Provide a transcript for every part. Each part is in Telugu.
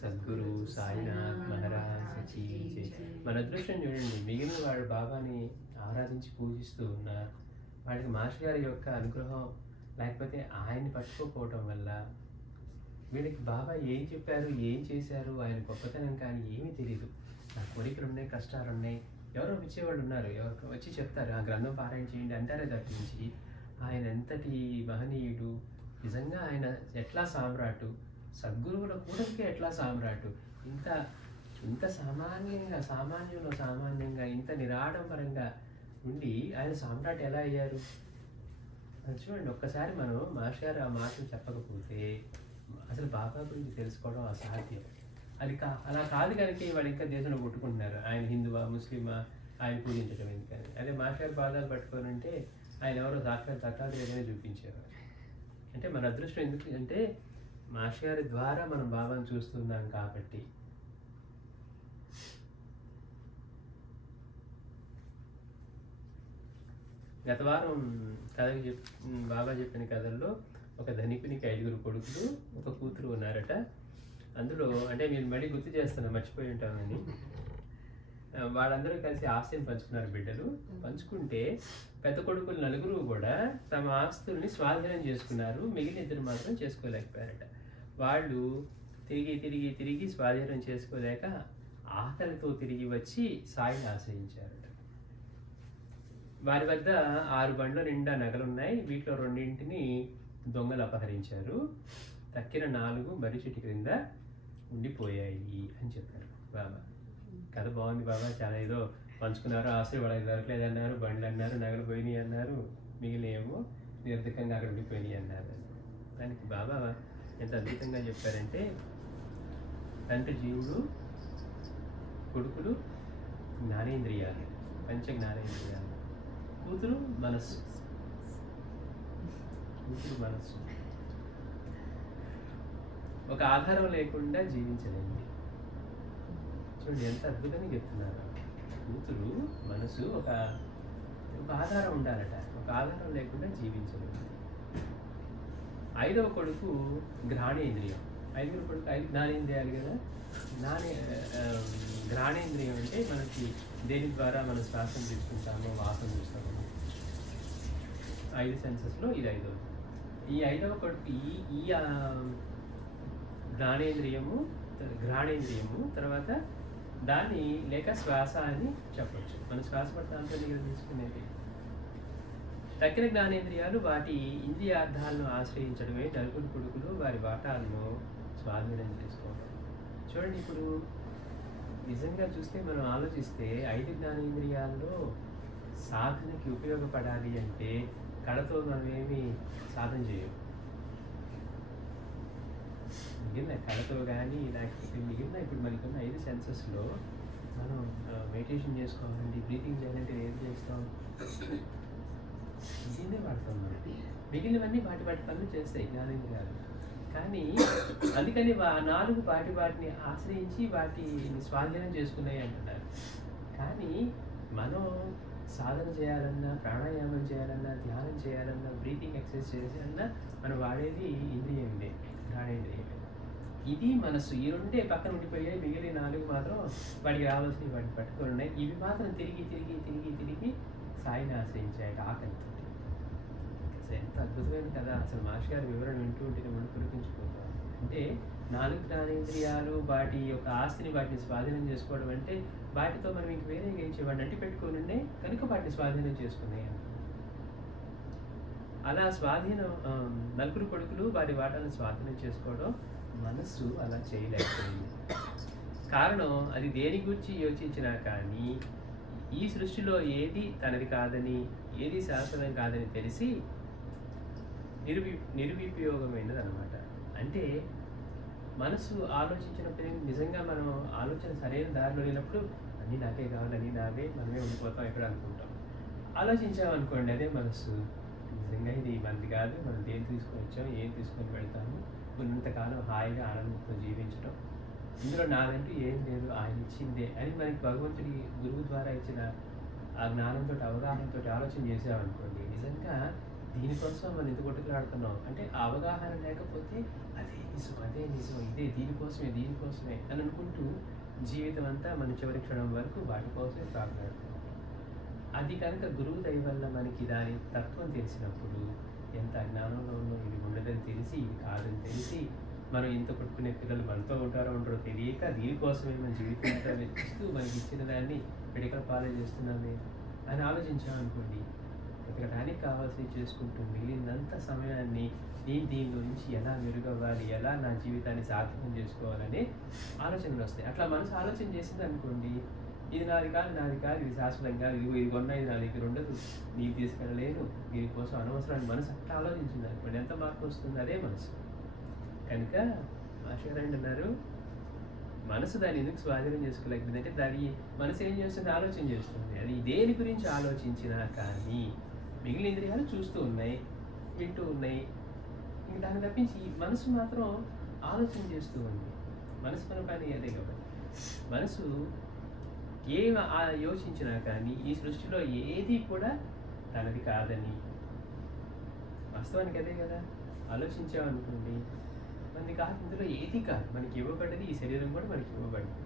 సద్గురు సాయినాథ్ మహారాజ్ కి జై. మన అదృష్టం చూడండి, మిగిలిన వాడు బాబాని ఆరాధించి పూజిస్తూ ఉన్నారు. వాడికి మాస్టర్ గారి యొక్క అనుగ్రహం లేకపోతే ఆయన్ని పట్టుకోకపోవటం వల్ల వీడికి బాబా ఏం చెప్పారు, ఏం చేశారు, ఆయన గొప్పతనం కానీ ఏమీ తెలియదు. నా కోరికలు ఉన్నాయి, కష్టాలు ఉన్నాయి, ఎవరో పిచ్చేవాళ్ళు ఉన్నారు, ఎవరు వచ్చి చెప్తారు ఆ గ్రంథం పారాయణ చేయండి అంటారే తప్పించి ఆయన ఎంతటి మహనీయుడు, నిజంగా ఆయన ఎట్లా సామ్రాటు, సద్గురువుల కూడలికి ఎట్లా సామ్రాటు, ఇంత ఇంత సామాన్యంగా ఇంత నిరాడంబరంగా ఉండి ఆయన సామ్రాట్ ఎలా అయ్యారు అది చూడండి. ఒక్కసారి మనం మాస్టర్ గారు ఆ మాటలు చెప్పకపోతే అసలు బాబా గురించి తెలుసుకోవడం అసాధ్యం. అది అలా కాదు కనుక వాళ్ళు ఇంకా దేశంలో కొట్టుకుంటున్నారు, ఆయన హిందువా ముస్లిమా ఆయన పూజించడం ఎందుకని. అదే మాస్టర్ గారి పాదాలు పట్టుకొని ఉంటే ఆయన ఎవరో సాక్షాత్ దత్తాత్రేయుడనే చూపించేవారు. అంటే మన అదృష్టం ఎందుకు అంటే మాస్టర్ గారి ద్వారా మనం బాబాను చూస్తున్నాం కాబట్టి. గత వారం కథకి బాబా చెప్పిన కథల్లో ఒక ధనికునికి 5 కొడుకులు 1 కూతురు ఉన్నారట. అందులో అంటే నేను మళ్ళీ గుర్తు చేస్తాను, మర్చిపోయి ఉంటామని. వాళ్ళందరూ కలిసి ఆస్తిని పంచుకున్నారు. బిడ్డలు పంచుకుంటే పెద్ద కొడుకులు 4 కూడా తమ ఆస్తుల్ని స్వాధీనం చేసుకున్నారు, మిగిలిన 2 మాత్రం చేసుకోలేకపోయారట. వాళ్ళు తిరిగి స్వాధీనం చేసుకోలేక ఆకలితో తిరిగి వచ్చి సాయిని ఆశ్రయించారట. వారి వద్ద 6 బండ్ల నిండా నగలున్నాయి, వీటిలో 2ంటిని దొంగలు అపహరించారు, తక్కిన 4 మర్రి చెట్టు క్రింద ఉండిపోయాయి అని చెప్పారు బాబా. కథ బాగుంది బాబా, చాలా ఏదో పంచుకున్నారు, ఆశలు వాళ్ళకి దొరకలేదన్నారు, బండ్లు అన్నారు, నగలు పోయినాయి అన్నారు, మిగిలినేమో నిరర్ధకంగా అక్కడ ఉండిపోయినాయి అన్నారు. దానికి బాబా ఎంత అద్భుతంగా చెప్పారంటే, తండ్రి జీవుడు, కొడుకులు జ్ఞానేంద్రియాలు, పంచ జ్ఞానేంద్రియాలు, కూతురు మనస్సు. ఒక ఆధారం లేకుండా జీవించలేండి. చూడండి ఎంత అద్భుతంగా చెప్తున్నారు. కూతురు మనసు ఒక ఆధారం ఉండాలట, ఒక ఆధారం లేకుండా జీవించలేదు. 5వ కొడుకు ఘ్రాణేంద్రియం. 5వ కొడుకు 5 జ్ఞానేంద్రియాలు కదా. ఘ్రాణేంద్రియం అంటే మనకి దేని ద్వారా మనం శ్వాసం తీసుకుంటామో, వాసన చూస్తామో, 5 సెన్సెస్లో ఇది 5వది. ఈ 5వ కొడుకు ఈ ఘ్రాణేంద్రియము తర్వాత దాన్ని లేక శ్వాస అని చెప్పచ్చు. మనం శ్వాస పడతాంతో దగ్గర తీసుకునేది. తక్కిన జ్ఞానేంద్రియాలు వాటి ఇంద్రియార్థాలను ఆశ్రయించడమే 4 కొడుకులు వారి వాటాలను స్వాధీనం చేసుకోవడం. చూడండి, ఇప్పుడు నిజంగా చూస్తే మనం ఆలోచిస్తే 5 జ్ఞానేంద్రియాల్లో సాధనకి ఉపయోగపడాలి అంటే కళతో మనమేమి సాధన చేయము. మిగిలిన కళతో కానీ లేకపోతే మిగిలిన ఇప్పుడు మనకున్న 5 సెన్సెస్లో మనం మెడిటేషన్ చేసుకోవాలండి, బ్రీతింగ్ చేయాలంటే ఏం చేస్తాం, దీన్నే వాడతాం. మనకి మిగిలినవన్నీ వాటి పనులు చేస్తాయి జ్ఞానేంద్రియాలు. కానీ అందుకని 4 వాటిని ఆశ్రయించి వాటిని స్వాధీనం చేసుకున్నాయి అంటున్నారు. కానీ మనం సాధన చేయాలన్నా, ప్రాణాయామం చేయాలన్నా, ధ్యానం చేయాలన్నా, బ్రీతింగ్ ఎక్సర్సైజ్ చేయాలన్నా మనం వాడేది ఇంద్రియం ఇదే, ఘ్రాణేంద్రియం. ఇది మనసు. ఈ 2 పక్కన ఉండిపోయాయి, మిగిలిన 4 మాత్రం వాడికి రావాల్సినవి వాటిని పట్టుకొని ఉన్నాయి. ఇవి మాత్రం తిరిగి సాయిని ఆశ్రయించాయి ఆకలితో. ఎంత అద్భుతమైన కదా అసలు. మాస్టర్ గారి వివరణ వింటూ ఉంటే మనం కురిపించుకుంటాం. అంటే 4 జ్ఞానేంద్రియాలు వాటి యొక్క ఆస్తిని వాటిని స్వాధీనం చేసుకోవడం అంటే వాటితో మనం ఇంక వేరే ఏం చేయవాడిని అంటే పెట్టుకొని ఉండే కనుక వాటిని స్వాధీనం చేసుకున్నాయి అంట. అలా స్వాధీనం 4 కొడుకులు వారి వాటాలను స్వాధీనం చేసుకోవడం మనస్సు అలా చేయలేకపోయింది. కారణం అది దేని గురించి యోచించినా కానీ ఈ సృష్టిలో ఏది తనది కాదని, ఏది శాశ్వతం కాదని తెలిసి నిరుపయోగమైనది అనమాట. అంటే మనసు ఆలోచించినప్పుడు నిజంగా మనం ఆలోచన సరైన దారిలో లేనప్పుడు అన్నీ నాకే కావాలి, అన్నీ నావే, మనమే ఉండిపోతాం ఎక్కడ అనుకుంటాం. ఆలోచించామనుకోండి అదే మనసు, నిజంగా ఇది మనది కాదు, మనం దేని తీసుకొని వచ్చాం, ఏం తీసుకొని వెళ్తాము, ఉన్నంతకాలం హాయిగా ఆనందంతో జీవించడం, ఇందులో నాదంటూ ఏం లేదు, ఆయన ఇచ్చిందే అని మనకి భగవంతుడి గురువు ద్వారా ఇచ్చిన ఆ జ్ఞానంతో, అవగాహనతో ఆలోచన చేసామనుకోండి, నిజంగా దీనికోసం మనం ఎందుకు కొట్టుకులాడుతున్నాం అంటే ఆ అవగాహన లేకపోతే అదే నిజం, అదే నిజం, ఇదే దీనికోసమే అని అనుకుంటూ జీవితం అంతా మన చివరి క్షణం వరకు వాటి కోసమే ప్రాకులాడుతున్నాం. అది కనుక గురువు దయ వల్ల మనకి దాని తత్వం తెలిసినప్పుడు ఎంత అజ్ఞానంలో ఉన్నో ఇది ఉండదని తెలిసి ఇది కాదని తెలిసి మనం ఇంత కొట్టుకునే పిల్లలు మనతో ఉంటారో ఉండరో తెలియక దీనికోసమే మన జీవితం అంతా వెచ్చిస్తూ మనకి ఇచ్చిన దాన్ని మెడికల్ కాలేజ్ చేస్తున్నామే అని ఆలోచించామనుకోండి, బ్రతకడానికి కావాల్సినవి చేసుకుంటూ మిగిలినంత సమయాన్ని నేను దీని గురించి ఎలా మెరుగవ్వాలి, ఎలా నా జీవితాన్ని సార్థకం చేసుకోవాలనే ఆలోచనలు వస్తాయి. అట్లా మనసు ఆలోచన చేసింది అనుకోండి, ఇది నాది కాదు, ఇది శాశ్వతం కాదు, ఇది కొన్నా ఇది నా దగ్గర ఉండదు, నీకు తీసుకెళ్ళలేను, దీనికోసం అనవసరాన్ని మనసు అట్లా ఆలోచించింది అనుకోండి, ఎంత మార్పు వస్తుంది? అదే మనసు. కనుక మాస్టర్ గారు అన్నారు, మనసు దాన్ని ఎందుకు స్వాధీనం చేసుకోలేకపోయింది అంటే దాని మనసు ఏం చేస్తుంది? ఆలోచన చేస్తుంది. అది దేని గురించి ఆలోచించినా కానీ మిగిలిన ఇంద్రియాలు చూస్తూ ఉన్నాయి, వింటూ ఉన్నాయి. ఇంక దాన్ని తప్పించి మనసు మాత్రం ఆలోచన చేస్తూ ఉంది. మనసు మన పని అదే కాబట్టి మనసు ఏం యోచించినా కానీ ఈ సృష్టిలో ఏది కూడా తనది కాదని, వాస్తవానికి అదే కదా. ఆలోచించామనుకోండి, మనది కాదు, ఇందులో ఏది కాదు, మనకి ఇవ్వబడ్డది ఈ శరీరం కూడా మనకి ఇవ్వబడింది.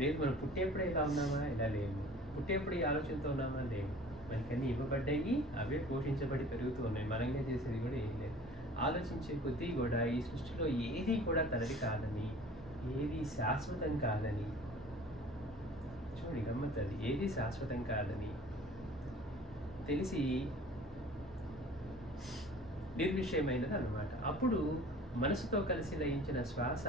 లేదు మనం పుట్టేప్పుడే ఇలా ఉన్నామా? ఇలా లేము. పుట్టేప్పుడు ఈ ఆలోచనతో ఉన్నామా? లేము. మనకన్నీ ఇవ్వబడ్డాయి, అవే పోషించబడి పెరుగుతూ ఉన్నాయి. మనంగా చేసేది కూడా ఏం లేదు. ఆలోచించే కొద్దీ కూడా ఈ సృష్టిలో ఏది కూడా తనది కాదని, ఏది శాశ్వతం కాదని, చూడండి గమ్మత్తు, అది ఏది శాశ్వతం కాదని తెలిసి నిర్విషయమైనది అన్నమాట. అప్పుడు మనసుతో కలిసి లయించిన శ్వాస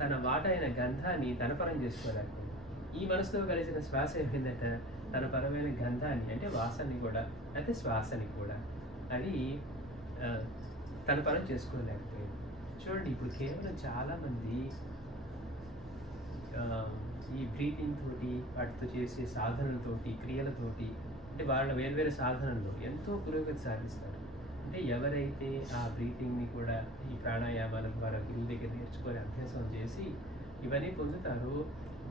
తన వాటైన గంధాన్ని తన పరం చేసుకోలేకపోయింది. ఈ మనసుతో కలిసిన శ్వాస ఏమైందట, తన పరమైన గంధాన్ని అంటే వాసనని కూడా అంటే శ్వాసని కూడా అది తన పరం చేసుకోలేకపోయింది. చూడండి, ఇప్పుడు కేవలం చాలామంది ఈ బ్రీతింగ్ తోటి, వాటితో చేసే సాధనలతోటి, క్రియలతోటి, అంటే వాళ్ళ వేర్వేరు సాధనల్లో ఎంతో పురోగతి సాధిస్తారు. అంటే ఎవరైతే ఆ బ్రీతింగ్ని కూడా ఈ ప్రాణాయామాల ద్వారా గురువు దగ్గర నేర్చుకొని అభ్యాసం చేసి ఇవన్నీ పొందుతారో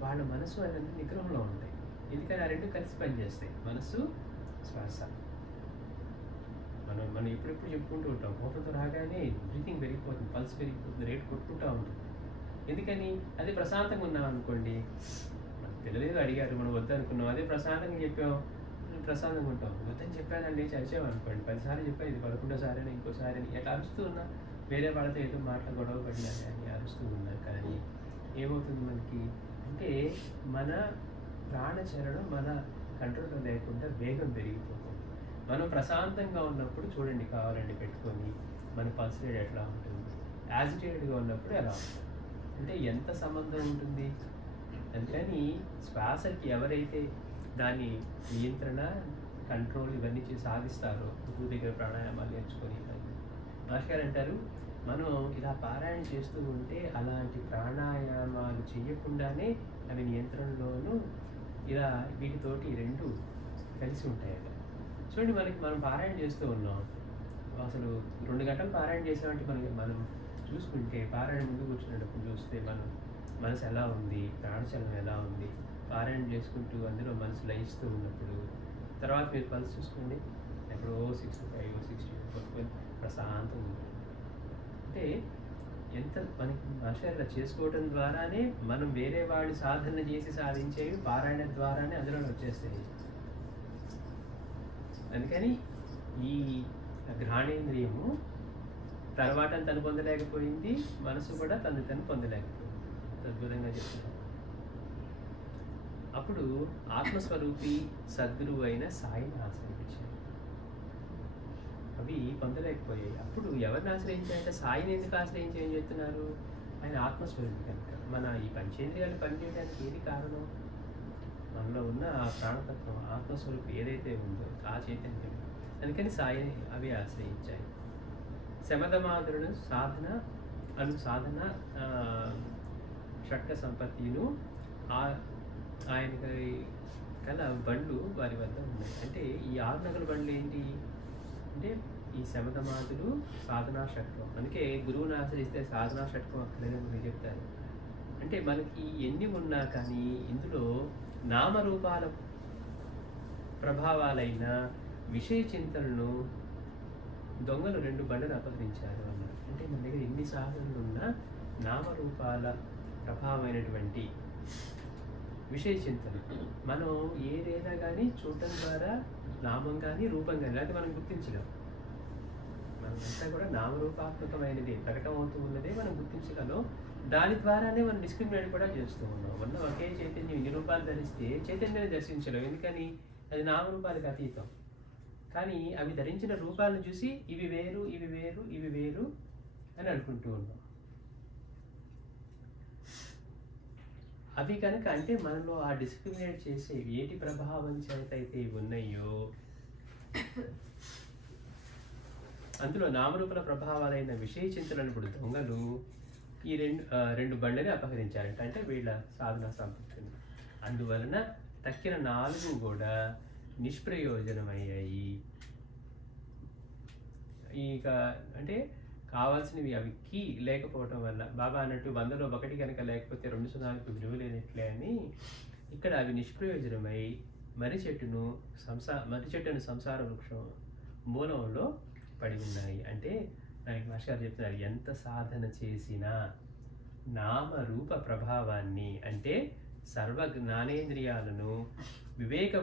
వాళ్ళ మనసు అనేది నిగ్రహంలో ఉంటాయి. ఎందుకని ఆ రెండు కలిసి పనిచేస్తాయి, మనసు శ్వాస. మనం ఎప్పుడెప్పుడు చెప్పుకుంటూ ఉంటాం, కోపంతో రాగానే బ్రీతింగ్ పెరిగిపోతుంది, పల్స్ పెరిగిపోతుంది, రేట్ కొట్టుకుంటూ ఉంటుంది. ఎందుకని? అదే ప్రశాంతంగా ఉన్నాం అనుకోండి, మన పిల్లలు అడిగారు, మనం వద్దనుకున్నాం, అదే ప్రశాంతంగా చెప్పాం, ప్రశాంతంగా ఉంటాం. వద్దని చెప్పానండి చదివాం అనుకోండి, 10 సార్లు చెప్పాను, ఇది 11వ సారి ఇంకోసారి అని ఎట్లా అరుస్తూ ఉన్నా, వేరే వాళ్ళతో ఏదో మాటలు గొడవ పడినాయి అని అరుస్తూ ఉన్నా. కానీ ఏమవుతుంది మనకి అంటే మన ప్రాణచరణం మన కంట్రోల్లో లేకుండా వేగం పెరిగిపోతుంది. మనం ప్రశాంతంగా ఉన్నప్పుడు చూడండి, కావాలండి పెట్టుకొని మన పల్స్ రేట్ ఎట్లా ఉంటుంది, యాజిటేటెడ్గా ఉన్నప్పుడు ఎలా ఉంటుంది, అంటే ఎంత సంబంధం ఉంటుంది. అందుకని శ్వాసకి ఎవరైతే దాని నియంత్రణ, కంట్రోల్ ఇవన్నీ సాధిస్తారో, గురువు దగ్గర ప్రాణాయామాలు నేర్చుకొని, మాస్టర్ అంటారు, మనం ఇలా పారాయణ చేస్తూ ఉంటే అలాంటి ప్రాణాయామాలు చేయకుండానే అవి నియంత్రణలోనూ ఇలా వీటితోటి రెండు కలిసి ఉంటాయట. చూడండి, మనం పారాయణ చేస్తూ ఉన్నాం, అసలు 2 గంటలు పారాయణ చేసామంటే మనం చూసుకుంటే పారాయణ ముందు కూర్చునేటప్పుడు చూస్తే మనసు ఎలా ఉంది, ప్రాణచలనం ఎలా ఉంది, పారాయణ చేసుకుంటూ అందులో మనసు లయిస్తూ ఉన్నప్పుడు తర్వాత మీరు పల్స్ చూసుకోండి, ఎప్పుడో 65, 60 పట్టుకొని ప్రశాంతంగా ఉంటుంది. అంటే ఎంత మనకి మాస్టర్లా చేసుకోవడం ద్వారానే మనం వేరే వాళ్ళు సాధన చేసి సాధించేవి పారాయణ ద్వారానే అందులో వచ్చేస్తాయి. అందుకని ఈ ఘ్రాణేంద్రియము తర్వాత తను పొందలేకపోయింది, మనసు కూడా తను పొందలేకపోయింది. అద్భుతంగా చెప్తున్నాను. అప్పుడు ఆత్మస్వరూపి సద్గురువు అయిన సాయిని ఆశ్రయించారు. అవి పొందలేకపోయాయి. అప్పుడు ఎవరిని ఆశ్రయించారంటే సాయిని ఎందుకు ఆశ్రయించి ఏం చెప్తున్నారు? ఆయన ఆత్మస్వరూపి కనుక. మన ఈ పంచేంద్రియాలు పనిచేయడానికి ఏది కారణం? మనలో ఉన్న ఆ ప్రాణతత్వం, ఆత్మస్వరూపి ఏదైతే ఉందో ఆ చైతన్యం. అందుకని సాయిని అవి ఆశ్రయించాయి. శమధమాదులను సాధన షట్క సంపత్తిను ఆయనకి కల బండ్లు వారి వద్ద ఉన్నాయి. అంటే ఈ 6 నగల బండ్లు ఏంటి అంటే ఈ శమధమాదులు, సాధనా షట్కం. అందుకే గురువుని ఆశ్రయిస్తే సాధనా షట్కం అక్కర్లేదని మీరు చెప్తారు. అంటే మనకి ఎన్ని ఉన్నా కానీ ఇందులో నామరూపాల ప్రభావాలైన విషయ చింతనను దొంగలు 2 బండలు అపహరించారు అన్నారు. అంటే మన దగ్గర ఎన్ని సాధనలు ఉన్నా నామరూపాల ప్రభావమైనటువంటి విషయ చింతన మనం ఏదైనా కానీ చూడటం ద్వారా నామం కానీ రూపం కానీ లేకపోతే మనం గుర్తించలేం. మనమంతా కూడా నామరూపాత్మకమైనది ప్రకటన అవుతూ ఉన్నదే మనం గుర్తించగలం. దాని ద్వారానే మనం డిస్క్రిమినేట్ కూడా చేస్తూ ఉన్నాం. ఉన్న ఒకే చైతన్యం ఇన్ని రూపాలు ధరిస్తే చైతన్యాన్ని దర్శించలేం. ఎందుకని అది నామరూపాలకు అతీతం. కానీ అవి ధరించిన రూపాలను చూసి ఇవి వేరు ఇవి వేరు ఇవి వేరు అని అనుకుంటూ ఉన్నాం. అవి కనుక అంటే మనలో ఆ డిస్క్రిమినేట్ చేసే ఏటి ప్రభావం చేత అయితే ఉన్నాయో అందులో నామరూపల ప్రభావాలైన విషయ చింతనలు ఇప్పుడు దొంగలు ఈ రెండు బండని అపహరించారంట. అంటే వీళ్ళ సాధన సంపత్తిని. అందువలన తక్కిన 4 కూడా నిష్ప్రయోజనమయ్యాయి. ఇక అంటే కావాల్సినవి అవి కీ లేకపోవటం వల్ల బాబా అన్నట్టు 100లో 1 కనుక లేకపోతే 2 సున్నాలకు విలువ లేనట్లే అని ఇక్కడ అవి నిష్ప్రయోజనమై మర్రి చెట్టును సంసార వృక్షం మూలంలో పడి ఉన్నాయి. అంటే దానికి మాస్టర్ చెప్తున్నారు, ఎంత సాధన చేసినా నామరూప ప్రభావాన్ని అంటే సర్వ జ్ఞానేంద్రియాలను వివేక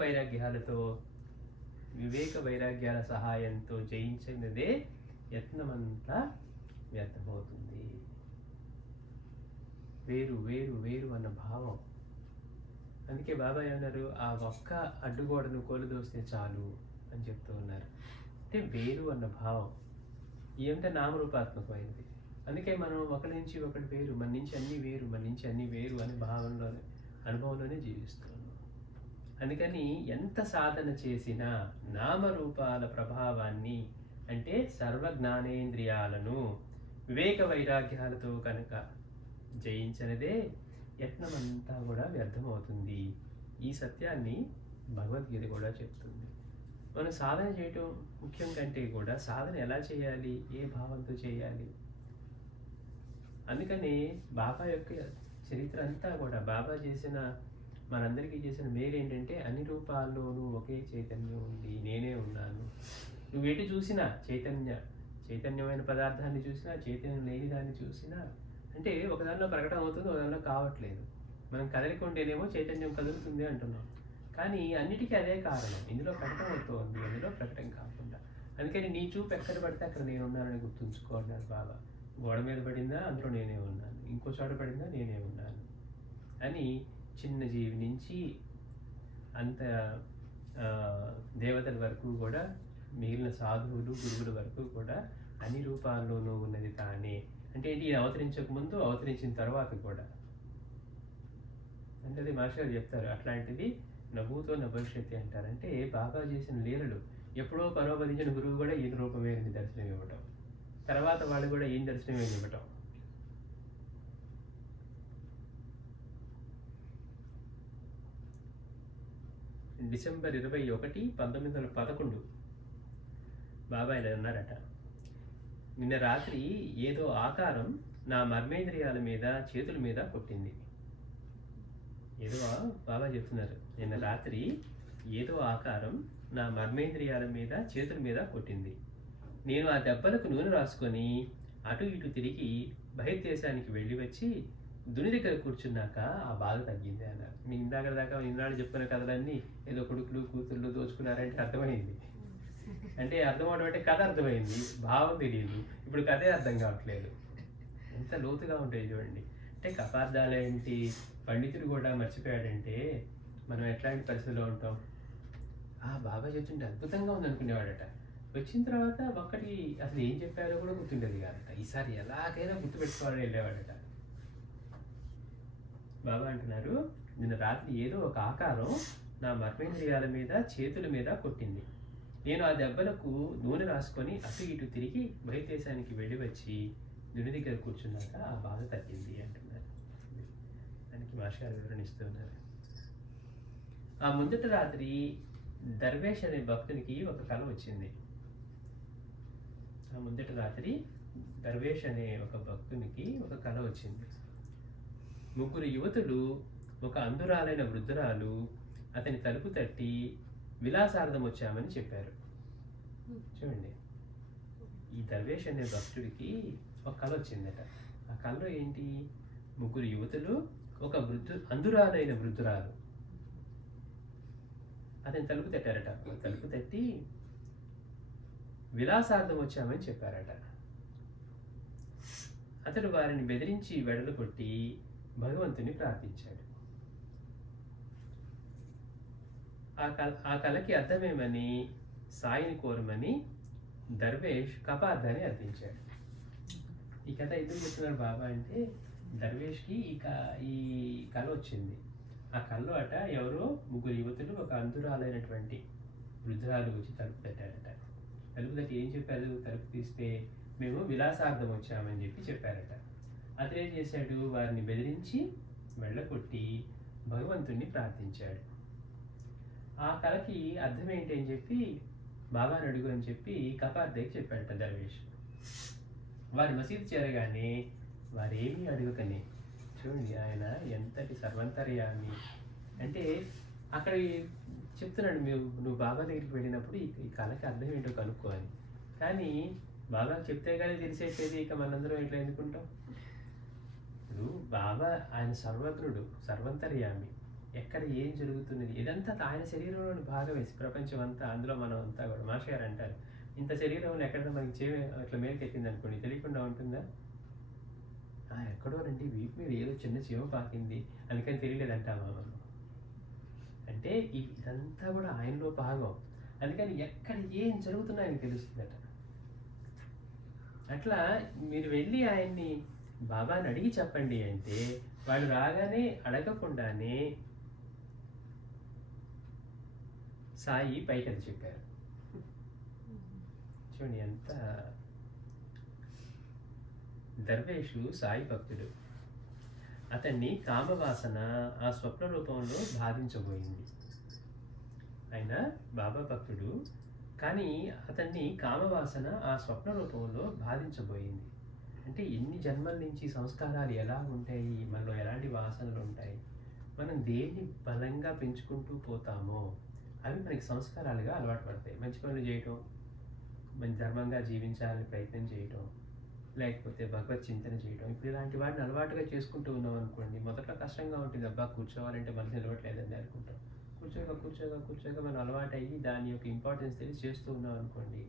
వైరాగ్యాల సహాయంతో జయించినదే యత్నమంతా వ్యర్థమవుతుంది. వేరు వేరు వేరు అన్న భావం. అందుకే బాబా ఏమన్నారు, ఆ ఒక్క అడ్డుగోడను కోలుదోస్తే చాలు అని చెప్తూ ఉన్నారు. అంటే వేరు అన్న భావం ఏమిటంటే నామరూపాత్మకమైనది. అందుకే మనం ఒకరి నుంచి ఒకటి వేరు, మన నుంచి అన్ని వేరు, మన నుంచి అన్ని వేరు అనే భావనలోనే అనుభవంలోనే జీవిస్తున్నాం. అందుకని ఎంత సాధన చేసినా నామరూపాల ప్రభావాన్ని అంటే సర్వ జ్ఞానేంద్రియాలను వివేక వైరాగ్యాలతో కనుక జయించనిదే యత్నమంతా కూడా వ్యర్థమవుతుంది. ఈ సత్యాన్ని భగవద్గీత కూడా చెప్తుంది. మనం సాధన చేయటం ముఖ్యం కంటే కూడా సాధన ఎలా చేయాలి, ఏ భావంతో చేయాలి. అందుకని బాబా యొక్క చరిత్ర అంతా కూడా బాబా చేసిన మనందరికీ చేసిన మేలు ఏంటంటే అన్ని రూపాల్లోనూ ఒకే చైతన్యం ఉంది, నేనే ఉన్నాను. నువ్వు ఎటు చూసినా చైతన్యమైన పదార్థాన్ని చూసినా, చైతన్యం లేని దాన్ని చూసినా అంటే ఒకదానిలో ప్రకటన అవుతుంది, ఒకదానిలో కావట్లేదు. మనం కదలికొంటేనేమో చైతన్యం కదులుతుంది అంటున్నాం, కానీ అన్నిటికీ అదే కారణం. ఇందులో ప్రకటన అవుతుంది, అందులో ప్రకటన కాకుండా. అందుకని నీ చూపు ఎక్కడ పడితే అక్కడ నేను ఉన్నానని గుర్తుంచుకో అన్నారు బాబా. గోడ మీద పడిందా అందులో నేనే ఉన్నాను, ఇంకో చోట పడిందా నేనే ఉన్నాను అని చిన్న జీవి నుంచి అంత దేవతల వరకు కూడా మిగిలిన సాధువులు గురువుల వరకు కూడా అన్ని రూపాల్లోనూ ఉన్నది తానే. అంటే ఏంటి, అవతరించక ముందు అవతరించిన తర్వాత కూడా. అంటే అది మాస్టర్ చెప్తారు, అట్లాంటిది నభూతో నభవిష్యత్తి అంటారంటే బాబా చేసిన లీలలు. ఎప్పుడో పరోపదించిన గురువు కూడా ఈయన రూపమే దర్శనం ఇవ్వటం, తర్వాత వాళ్ళు కూడా ఈయన దర్శనమే ఇవ్వటం. డిసెంబర్ 21, 1911 బాబా ఇలా అన్నారట, నిన్న రాత్రి ఏదో ఆకారం నా మర్మేంద్రియాల మీద చేతుల మీద కొట్టింది. ఏదో బాబా చెప్తున్నారు, నిన్న రాత్రి ఏదో ఆకారం నా మర్మేంద్రియాల మీద చేతుల మీద కొట్టింది. నేను ఆ దెబ్బలకు నూనె రాసుకొని అటు ఇటు తిరిగి బహిర్దేశానికి వెళ్ళి వచ్చి దుని దగ్గర కూర్చున్నాక ఆ బాధ తగ్గింది అన్నారు. మీ ఇందాక దాకా ఇన్నాళ్ళు చెప్పుకునే కథలన్నీ ఏదో కొడుకులు కూతుళ్ళు దోచుకున్నారంటే అర్థమైంది. అంటే అర్థం అవడం అంటే కథ అర్థమైంది, భావం తెలియదు. ఇప్పుడు కథే అర్థం కావట్లేదు. ఎంత లోతుగా ఉంటాయి చూడండి. అంటే కథార్థాలేంటి, పండితుడు కూడా మర్చిపోయాడంటే మనం ఎట్లాంటి పరిస్థితిలో ఉంటాం. బాబా చెప్తుంటే అద్భుతంగా ఉంది అనుకునేవాడట. వచ్చిన తర్వాత ఒక్కటి అసలు ఏం చెప్పారో కూడా గుర్తుండేది కాదట. ఈసారి ఎలాగైనా గుర్తుపెట్టుకోవాలని వెళ్ళేవాడట. బాబా అంటున్నారు, నిన్న రాత్రి ఏదో ఒక ఆకారం నా మర్మేంద్రియాల మీద చేతుల మీద కొట్టింది. నేను ఆ దెబ్బలకు నూనె రాసుకొని అటు ఇటు తిరిగి బహిర్దేశానికి వెళ్ళి వచ్చి దుని దగ్గర కూర్చున్నాక ఆ బాధ తగ్గింది అంటున్నారు. దానికి మాస్టర్ వివరణిస్తున్నారు. ఆ ముందటి రాత్రి దర్వేష్ అనే భక్తునికి ఒక కళ వచ్చింది. ఆ ముందటి రాత్రి దర్వేష్ అనే ఒక భక్తునికి ఒక కళ వచ్చింది. 3 యువతులు, ఒక అంధురాలైన వృద్ధురాలు అతని తలుపు తట్టి విలాసార్థం వచ్చామని చెప్పారు. చూడండి, ఈ దర్వేష్ అనే భక్తుడికి ఒక కళ వచ్చిందట. ఆ కళలో ఏంటి, 3 యువతులు, ఒక అందురాలైన వృద్ధురాలు అతని తలుపు తట్టారట. తలుపు తట్టి విలాసార్థం వచ్చామని చెప్పారట. అతడు వారిని బెదిరించి వెడలు కొట్టి భగవంతుని ప్రార్థించాడు. ఆ కళకి అర్థమేమని సాయిని కోరమని దర్వేష్ కపార్ధాన్ని అర్థించాడు. ఈ కథ ఎందుకు చెప్తున్నారు బాబా అంటే, దర్వేష్కి ఈ కళ వచ్చింది. ఆ కళలో అట ఎవరో 3 యువతులు, ఒక అంతురాలైనటువంటి వృద్ధురాలు వచ్చి తలుపు తట్టారట. తలుపు తట్టి ఏం చెప్పారు, తలుపు తీస్తే మేము విలాసార్థం వచ్చామని చెప్పారట. అతను ఏం చేశాడు, వారిని బెదిరించి వెళ్ళకొట్టి భగవంతుణ్ణి ప్రార్థించాడు. ఆ కళకి అర్థం ఏంటి అని చెప్పి బాబాని అడుగు అని చెప్పి కపార్దకి చెప్పాడట దర్వేష్. వారి మసీదు చేరగానే వారేమీ అడుగుకనే, చూడండి ఆయన ఎంతటి సర్వంతర్యామి అంటే, అక్కడ చెప్తున్నాడు నువ్వు బాబా దగ్గరికి వెళ్ళినప్పుడు ఈ కళకి అర్థం ఏంటో కనుక్కో అని. కానీ బాబాకి చెప్తే కానీ తెలిసేసేది, ఇక మనందరం ఎట్లా ఎన్నుకుంటాం. ఇప్పుడు బాబా ఆయన సర్వజ్ఞుడు, సర్వంతర్యామి, ఎక్కడ ఏం జరుగుతున్నది ఇదంతా ఆయన శరీరంలోని భాగమే. ప్రపంచం అంతా అందులో మనం అంతా కూడా. మాస్టర్ గారు అంటారు, ఇంత శరీరంలో ఎక్కడ మనకి చేవి అట్లా మేలుకెత్తింది అనుకోండి, తెలియకుండా ఉంటుందా? ఎక్కడో రండి వీపు మీద ఏదో చిన్న చీమ పాకింది అందుకని తెలియలేదంటామా మనం. అంటే ఇదంతా కూడా ఆయనలో భాగం. అందుకని ఎక్కడ ఏం జరుగుతున్నా ఆయనకి తెలుస్తుందట. అట్లా మీరు వెళ్ళి ఆయన్ని బాబాని అడిగి చెప్పండి అంటే, వాళ్ళు రాగానే అడగకుండానే సాయి పైకి అది చెప్పారు. చూడండి ఎంత. దర్వేషు సాయి భక్తుడు. అతన్ని కామవాసన ఆ స్వప్న రూపంలో బాధించబోయింది. ఆయన బాబా భక్తుడు, కానీ అతన్ని కామవాసన ఆ స్వప్న రూపంలో బాధించబోయింది. అంటే ఎన్ని జన్మల నుంచి సంస్కారాలు ఎలా ఉంటాయి, మనలో ఎలాంటి వాసనలు ఉంటాయి, మనం దేన్ని బలంగా పెంచుకుంటూ పోతామో అవి మనకి సంస్కారాలుగా అలవాటు పడతాయి. మంచి పనులు చేయటం, మంచి ధర్మంగా జీవించాలని ప్రయత్నం చేయటం, లేకపోతే భగవత్ చింతన చేయటం, ఇప్పుడు ఇలాంటి వాటిని అలవాటుగా చేసుకుంటూ ఉన్నాం అనుకోండి, మొదట్లో కష్టంగా ఉంటుంది. అబ్బా కూర్చోవాలంటే మనసు నిలవట్లేదని అనుకుంటాం. కూర్చోగా మనం అలవాటు అయ్యి దాని యొక్క ఇంపార్టెన్స్ తెలిసి చేస్తూ ఉన్నాం అనుకోండి,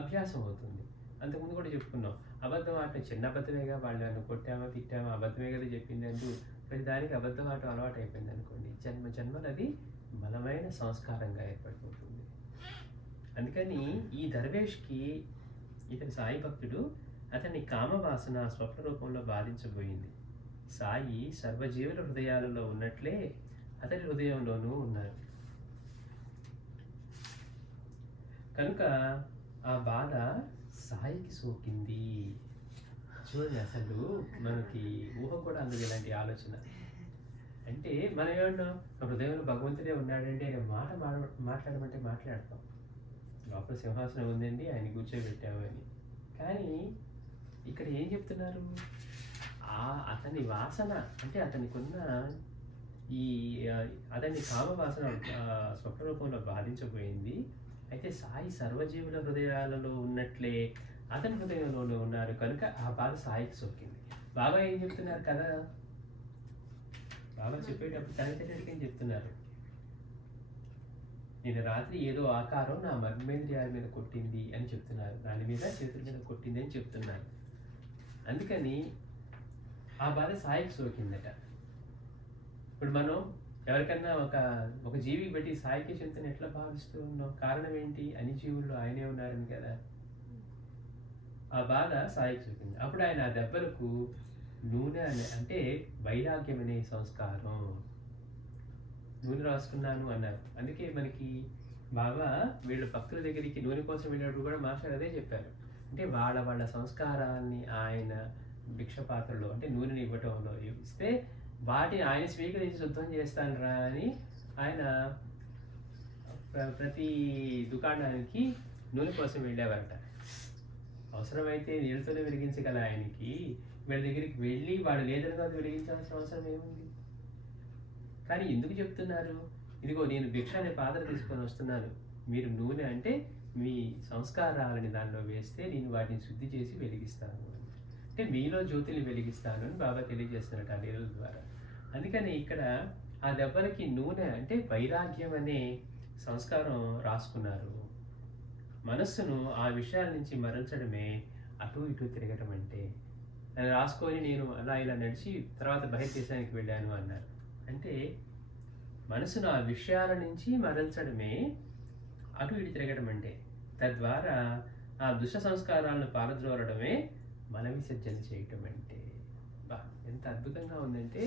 అభ్యాసం అవుతుంది. అంతకుముందు కూడా చెప్పుకున్నాం, అబద్ధం ఆట చిన్న అబద్ధమేగా, వాళ్ళని కొట్టామా తిట్టామా అబద్ధమే కదా చెప్పింది అంటూ ప్రతి దానికి అబద్ధం ఆట అలవాటు అయిపోయింది అనుకోండి, జన్మలు అది బలమైన సంస్కారంగా ఏర్పడిపోతుంది. అందుకని ఈ దర్వేష్కి, ఇతని సాయి భక్తుడు, అతన్ని కామవాసన స్వప్న రూపంలో బాధించబోయింది. సాయి సర్వజీవుల హృదయాలలో ఉన్నట్లే అతని హృదయంలోనూ ఉన్నారు. కనుక ఆ బాధ సాయికి సోకింది. చూడండి, అసలు మనకి ఊహ కూడా అందుకు ఇలాంటి ఆలోచన. అంటే మనం ఏమన్నా హృదయంలో భగవంతుడే ఉన్నాడంటే ఆయన మాట్లాడమంటే మాట్లాడతాం. లోపల సింహాసనం ఉందండి, ఆయన కూర్చోబెట్టాము అని. కానీ ఇక్కడ ఏం చెప్తున్నారు, అతని వాసన అంటే అతనికున్న అతని కామవాసన స్వప్న రూపంలో బాధించబోయింది. అయితే సాయి సర్వజీవుల హృదయాలలో ఉన్నట్లే అతని హృదయంలోనే ఉన్నారు కనుక ఆ బాధ సాయికి సోకింది. బాబా ఏం చెప్తున్నారు కదా, బాబా చెప్పేటప్పుడు తన తెలియట్లేం చెప్తున్నారు, నేను రాత్రి ఏదో ఆకారం నా మర్మేంద్రియాల మీద కొట్టింది అని చెప్తున్నారు, దాని మీద చేతుల మీద కొట్టింది అని చెప్తున్నారు. అందుకని ఆ బాధ సాయికి సోకిందట. ఇప్పుడు మనం ఎవరికన్నా ఒక జీవికి బట్టి సాయికి చింతన ఎట్లా భావిస్తూ ఉన్నాం, కారణం ఏంటి, అన్ని జీవుల్లో ఆయనే ఉన్నారని కదా. ఆ బాధ సాయికి సోకింది. అప్పుడు ఆయన ఆ దెబ్బలకు నూనె అంటే వైరాగ్యం అనే సంస్కారం, నూనె రాసుకున్నాను అన్నారు. అందుకే మనకి బాబా వీళ్ళ భక్తుల దగ్గరికి నూనె కోసం వెళ్ళినప్పుడు కూడా మాస్టర్ అదే చెప్పారు. అంటే వాళ్ళ సంస్కారాన్ని ఆయన భిక్ష పాత్రలో అంటే నూనెని ఇవ్వటంలో ఇస్తే వాటిని ఆయన స్వీకరించి శుద్ధం చేస్తాను రా అని ఆయన ప్రతి దుకాణానికి నూనె కోసం వెళ్ళేవారట. అవసరమైతే నీళ్ళతోనే వెలిగించగల ఆయనకి వీళ్ళ దగ్గరికి వెళ్ళి వాడు లేదని కాదు వెలిగించాల్సిన అవసరం ఏముంది. కానీ ఎందుకు చెప్తున్నారు, ఇదిగో నేను భిక్ష అనే పాత్ర తీసుకొని వస్తున్నాను, మీరు నూనె అంటే మీ సంస్కారాలని దానిలో వేస్తే నేను వాటిని శుద్ధి చేసి వెలిగిస్తాను అని. అంటే మీలో జ్యోతిని వెలిగిస్తాను అని బాబా తెలియజేస్తున్నట్టు ఆ లీలల ద్వారా. అందుకని ఇక్కడ ఆ దెబ్బలకి నూనె అంటే వైరాగ్యం అనే సంస్కారం రాసుకున్నారు. మనస్సును ఆ విషయాల నుంచి మరల్చడమే అటు ఇటు తిరగటం అంటే. అని రాసుకొని నేను అలా ఇలా నడిచి తర్వాత బహిర్దేశానికి వెళ్ళాను అన్నారు. అంటే మనసును ఆ విషయాల నుంచి మరల్చడమే అటు ఇటు తిరగడం అంటే. తద్వారా ఆ దుష్ట సంస్కారాలను పారద్రోలడమే మల విసర్జన చేయటం అంటే. బా ఎంత అద్భుతంగా ఉందంటే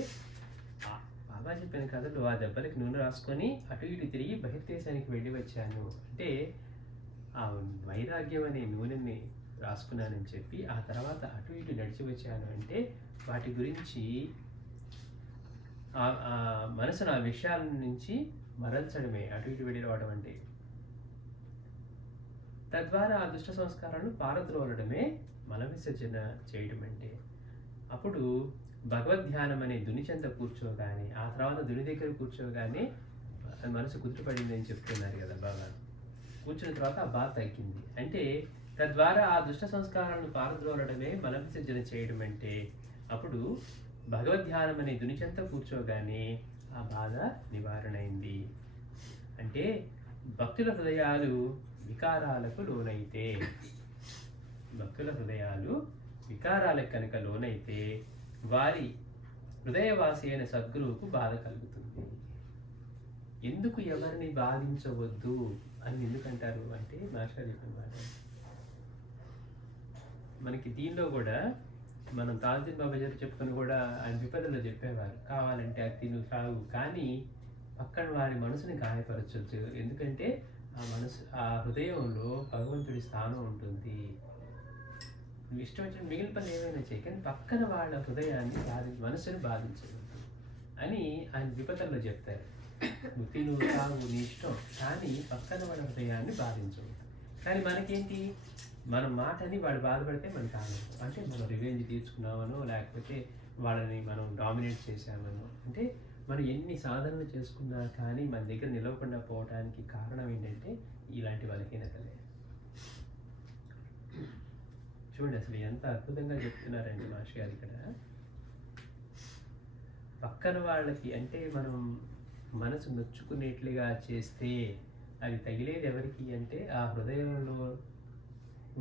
బాబా చెప్పిన కథలో ఆ దెబ్బలకి నూనె రాసుకొని అటు ఇటు తిరిగి బహిర్దేశానికి వెళ్ళి వచ్చాను అంటే ఆ వైరాగ్యం అనే నూనెని రాసుకున్నానని చెప్పి ఆ తర్వాత అటు ఇటు నడిచి వచ్చాను అంటే వాటి గురించి మనసును ఆ విషయాల నుంచి మరల్చడమే అటు ఇటు వెళ్ళి రావడం అంటే. తద్వారా ఆ దుష్ట సంస్కారాలను పారద్రోలడమే మల విసర్జన చేయడం అంటే. అప్పుడు భగవద్ధ్యానం అనే దుని చెంత కూర్చోగానే ఆ తర్వాత దుని దగ్గర కూర్చోగానే మనసు కుదుటపడింది అని చెప్తున్నారు కదా బాబా. కూర్చున్న తర్వాత ఆ బాధ తగ్గింది అంటే. తద్వారా ఆ దుష్ట సంస్కారాలను పారద్రోలడమే మల విసర్జన చేయడం అంటే. అప్పుడు భగవద్ధ్యానం అనే దుని చెంత కూర్చోగానే ఆ బాధ నివారణ అయింది. అంటే భక్తుల హృదయాలు వికారాలకు లోనైతే భక్తుల హృదయాలు వికారాలకు కనుక లోనైతే వారి హృదయవాసి అయిన సద్గురువుకు బాధ కలుగుతుంది. ఎందుకు ఎవరిని బాధించవద్దు అని ఎందుకంటారు అంటే మాస్టర్ చెప్పిన మాట. మనకి దీనిలో కూడా మనం తాజీన్ బాబా చెప్పుకొని కూడా ఆయన విపదలో చెప్పేవారు, కావాలంటే అది తిను తాగు కానీ పక్కన వారి మనసుని గాయపరచవచ్చు. ఎందుకంటే ఆ హృదయంలో భగవంతుడి స్థానం ఉంటుంది. నువ్వు ఇష్టం వచ్చిన మిగిలిన పని ఏమైనా చేయి కానీ పక్కన వాళ్ళ హృదయాన్ని మనసుని బాధించవద్దు అని ఆయన విపదల్లో చెప్తారు. నువ్వు తిను తాగు నీ ఇష్టం కానీ పక్కన వాళ్ళ హృదయాన్ని బాధించవద్దు. కానీ మనకేంటి, మన మాటని వాడు బాధపడితే మనకు ఆనందం. అంటే మనం రివెంజ్ తీర్చుకున్నామనో లేకపోతే వాళ్ళని మనం డామినేట్ చేసామనో. అంటే మనం ఎన్ని సాధనలు చేసుకున్నా కానీ మన దగ్గర నిలవకుండా పోవడానికి కారణం ఏంటంటే ఇలాంటి బలహీనతలే. చూడండి అసలు ఎంత అద్భుతంగా చెప్తున్నారండి మాస్టర్ గారు ఇక్కడ. పక్కన వాళ్ళకి అంటే మనం మనసు నొచ్చుకునేట్లుగా చేస్తే అది తగిలేది ఎవరికి అంటే ఆ హృదయంలో